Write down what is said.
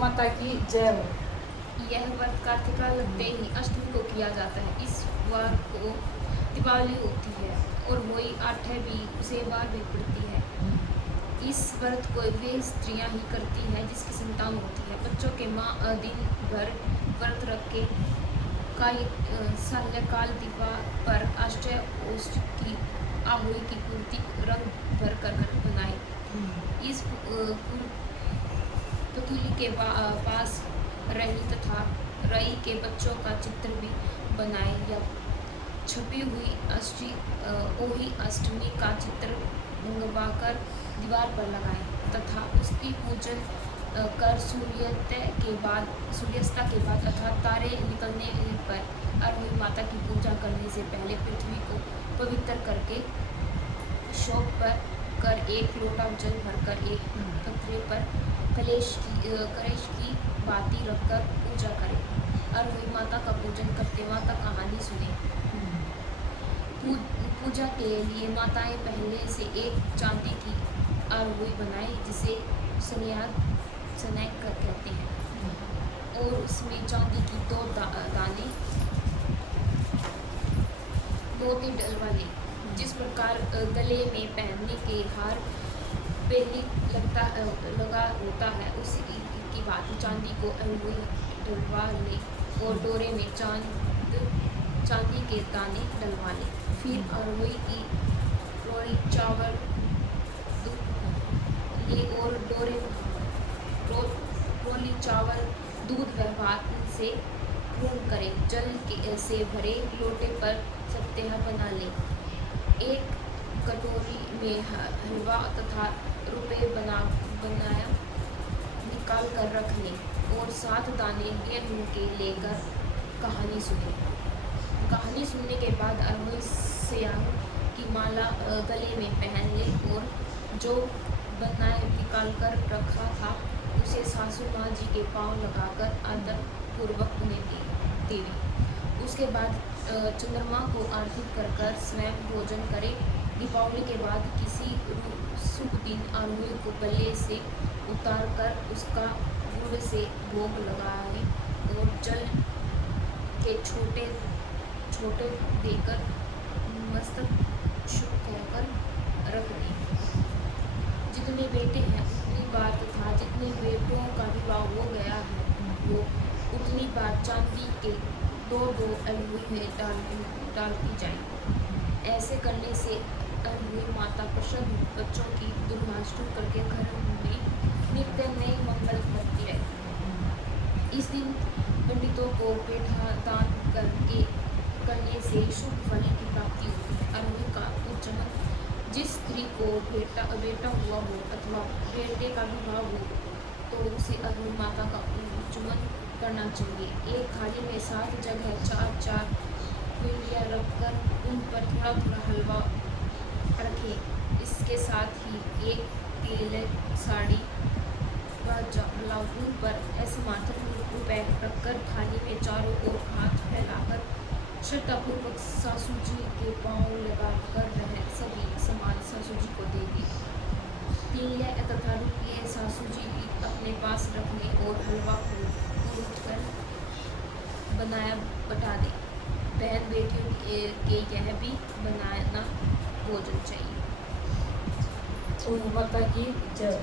माता की जय हो। यह व्रत कार्तिका लगते ही अष्टमी को किया जाता है। इस वार को दीपावली होती है और वही 8 भी उसे बार भी पड़ती है। इस व्रत को वे स्त्रियां ही करती हैं जिसकी संतान होती है। बच्चों के माँ दिन भर व्रत रख के सायंकाल दीपा पर अष्टोष्ठ की आहुति की पूर्ति रंग भर कर बनाए। इस पुतली के पास रही तथा रई के बच्चों का चित्र भी बनाए या छपी हुई ओही अष्टमी का चित्र मंगवाकर दीवार पर लगाए तथा उसकी पूजन कर सूर्यास्त के बाद अर्थात तारे निकलने पर अरुणी माता की पूजा करने से पहले पृथ्वी को पवित्र करके शोक पर कर एक लोटा जल भरकर एक पत्रे पर कलेश की बाती रखकर पूजा करें। अरुणी माता का पूजन करते माता कहानी सुने। पूजा के लिए माताएं पहले से एक चांदी की अरुई बनाए जिसे सनैक कहते हैं और उसमें चांदी की दो दाने डलवा लें। जिस प्रकार गले में पहनने के हार पहले लगा होता है उसी की बात चांदी को अरुई डलवा लें और डोरे में चांदी के दाने डलवा लें। फिर अरुई की रोली चावल ले और रोली चावल दूध व भात से पूर्ण करें। जल से भरे लोटे पर सप्ताह बना लें। एक कटोरी में हलवा तथा रुपये बनाया निकाल कर रख लें और 7 दाने गेहूं के लेकर कहानी सुने। कहानी सुनने के बाद अरुई स्याह की माला गले में पहन ले और जो बनाए निकाल कर रखा था उसे सासू माँ जी के पांव लगाकर आदर पूर्वक उन्हें देवी। उसके बाद चंद्रमा को आरती कर स्वयं भोजन करे। दीपावली के बाद किसी शुभ दिन अरुई को गले से उतार कर उसका गुड़ से भोग लगाए और जल के छोटे छोटे देकर मस्तक शुभ कहकर रख दें। जितने बेटे हैं उतनी बार तथा जितने बेटों का विवाह हो गया है वो उतनी बार चांदी के 2 अरुई में डालती जाए। ऐसे करने से अरुई माता प्रसन्न बच्चों की दुर्भाषण करके घर में नित्य नए मंगल करती रहती। इस दिन पंडितों को पेठा दान करने से शुभ फल की प्राप्ति होती है। अरुई का उच्चमन जिस स्त्री को बेटा हुआ हो अथवा बेटे का विवाह हो तो उसे अरुई माता का उच्चमन करना चाहिए। एक थाली में 7 जगह 4 पीढ़ियाँ रखकर उन पर थोड़ा हलवा रखें। इसके साथ ही एक तिलक साड़ी व जलाउन पर ऐसे मात्र रुपये रखकर थाली में चारों ओर हाथ फैलाकर श्रद्धापूर्वक सासू जी के पांव लगाकर वह सभी सामान सासू जी को देगी। तिलक तथा रुपये सासू जी अपने पास रखने और हलवा को कूट कर बनाया बटा दें। बहन बेटियों के यह भी बनाना भोजन चाहिए। माता की जय।